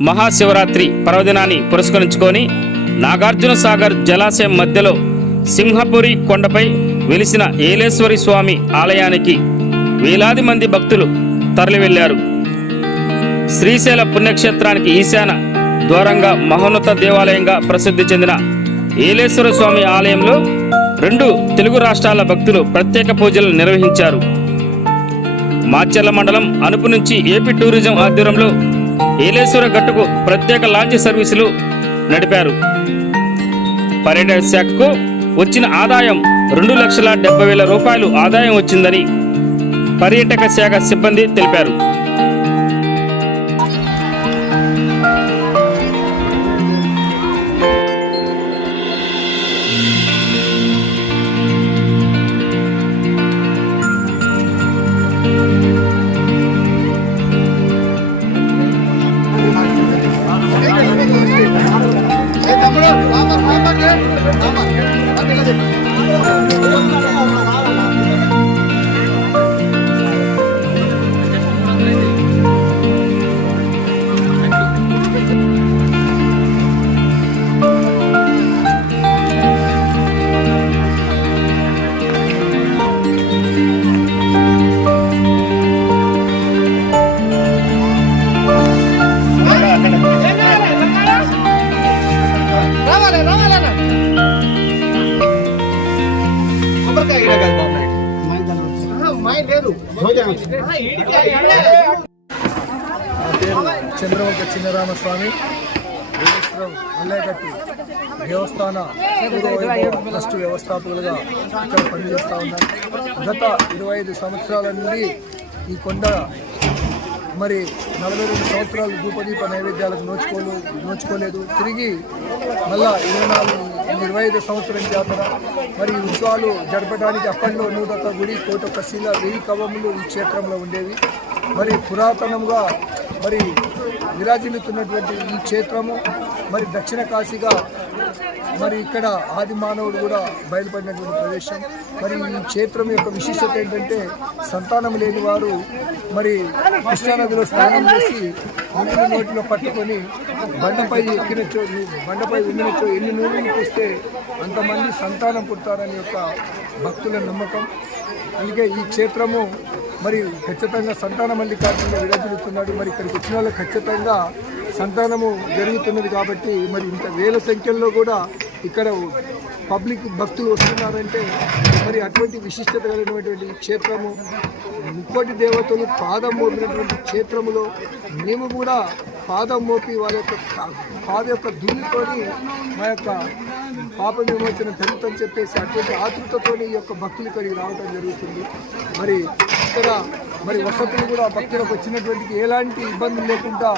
మహాశివరాత్రి పర్వదినాన్ని పురస్కరించుకొని నాగార్జున సాగర్ జలాశయం మధ్యలో సింహపురి కొండపై వెలిసిన ఏలేశ్వరి స్వామి ఆలయానికి వేలాది మంది భక్తులు తరలివెళ్లారు. శ్రీశైల పుణ్యక్షేత్రానికి ఈశాన ద్వారంగా మహోన్నత దేవాలయంగా ప్రసిద్ధి చెందిన ఏలేశ్వర స్వామి ఆలయంలో 2 తెలుగు రాష్ట్రాల భక్తులు ప్రత్యేక పూజలు నిర్వహించారు. మాచర్ల మండలం అనుపు నుంచి ఏపీ టూరిజం ఆధ్వర్యంలో ఏలేశ్వర గట్టుకు ప్రత్యేక లాంచ్ సర్వీసులు నడిపారు. పర్యాటక శాఖకు వచ్చిన ఆదాయం 2,70,000 రూపాయలు ఆదాయం వచ్చిందని పర్యాటక శాఖ సిబ్బంది తెలిపారు. చంద్రవంక చిన్నరామస్వామి అల్లేగట్టి దేవస్థాన ట్రస్ట్ వ్యవస్థాపకులుగా ఇక్కడ పనిచేస్తూ ఉన్నారు. గత 25 సంవత్సరాల నుండి ఈ కొండ మరి 42 సంవత్సరాలు ధూపదీప నైవేద్యాలకు నోచుకోలేదు. తిరిగి మళ్ళా 25 సంవత్సరం జాతర మరి ఉత్సవాలు జరపడానికి అప్పట్లో 101 గుడి, 101 శిల, 1000 కవములు ఈ క్షేత్రంలో ఉండేవి. మరి పురాతనంగా మరి విరాజిల్లుతున్నటువంటి ఈ క్షేత్రము మరి దక్షిణ కాశీగా మరి ఇక్కడ ఆది మానవుడు కూడా బయలుపడినటువంటి ప్రదేశం. మరి ఈ క్షేత్రం యొక్క విశిష్టత ఏంటంటే సంతానం లేని వారు మరి కృష్ణానదిలో స్నానం చేసి నీళ్ళు నోటిలో పట్టుకొని బండపై ఉండినచో ఎన్ని నూనెలు పోస్తే అంతమంది సంతానం పుడతారని యొక్క భక్తుల నమ్మకం. అందుకే ఈ క్షేత్రము మరి ఖచ్చితంగా సంతాన మల్లికార్జునుడు విరాజిల్లుతున్నాడు. మరి ఇక్కడికి వచ్చిన వాళ్ళకి ఖచ్చితంగా సంతానము జరుగుతున్నది కాబట్టి మరి ఇంత వేల సంఖ్యలో కూడా ఇక్కడ పబ్లిక్ భక్తులు వస్తున్నారంటే మరి అటువంటి విశిష్టత కలిగినటువంటి క్షేత్రము, 30 దేవతలు పాదం మోపినటువంటి క్షేత్రములో మేము కూడా పాదం మోపి వాళ్ళ యొక్క దున్నితోని మా యొక్క పాప విమోచన జరుగుతుందని చెప్పేసి అటువంటి ఆతృతతో ఈ యొక్క భక్తులు ఇక్కడికి రావడం జరుగుతుంది. మరి ఇక్కడ మరి వసతులు కూడా భక్తులకు వచ్చినటువంటి ఎలాంటి ఇబ్బందులు లేకుండా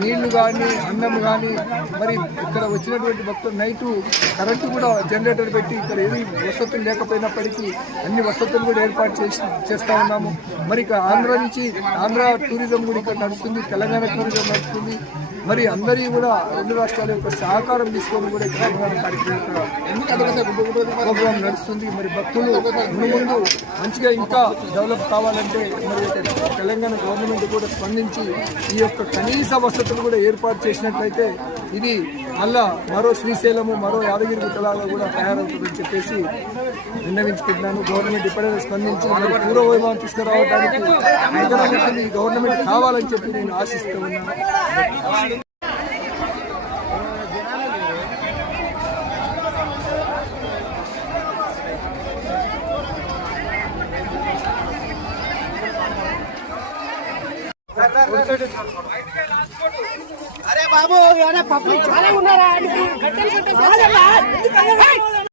నీళ్లు కానీ అన్నం కానీ మరి ఇక్కడ వచ్చినటువంటి భక్తులు నైటు కరెంటు కూడా జనరేటర్ పెట్టి ఇక్కడ ఏది వసతులు లేకపోయినప్పటికీ అన్ని వసతులు కూడా ఏర్పాటు చేస్తూ ఉన్నాము. మరి ఇక్కడ ఆంధ్ర టూరిజం కూడా ఇక్కడ నడుస్తుంది, తెలంగాణ టూరిజం నడుస్తుంది. మరి అందరి కూడా 2 రాష్ట్రాల యొక్క సహకారం తీసుకొని కూడా తెలంగాణ ప్రోగ్రాం నడుస్తుంది. మరి భక్తులు ముందు మంచిగా ఇంకా డెవలప్ కావాలంటే మరి తెలంగాణ గవర్నమెంట్ కూడా స్పందించి ఈ యొక్క కనీస వసతులు కూడా ఏర్పాటు చేసినట్లయితే ఇది మళ్ళా మరో శ్రీశైలము, మరో యాదగిరి గుట్టలాగా కూడా తయారవుతుందని చెప్పేసి విన్నవించుకుంటున్నాను. గవర్నమెంట్ ఇప్పుడైనా స్పందించి మరి పూర్వ వైభవం తీసుకురావడానికి ఈ గవర్నమెంట్ కావాలని చెప్పి నేను ఆశిస్తూ ఉన్నాను. अरे बाबू पब्लिक చాలా ఉన్నారా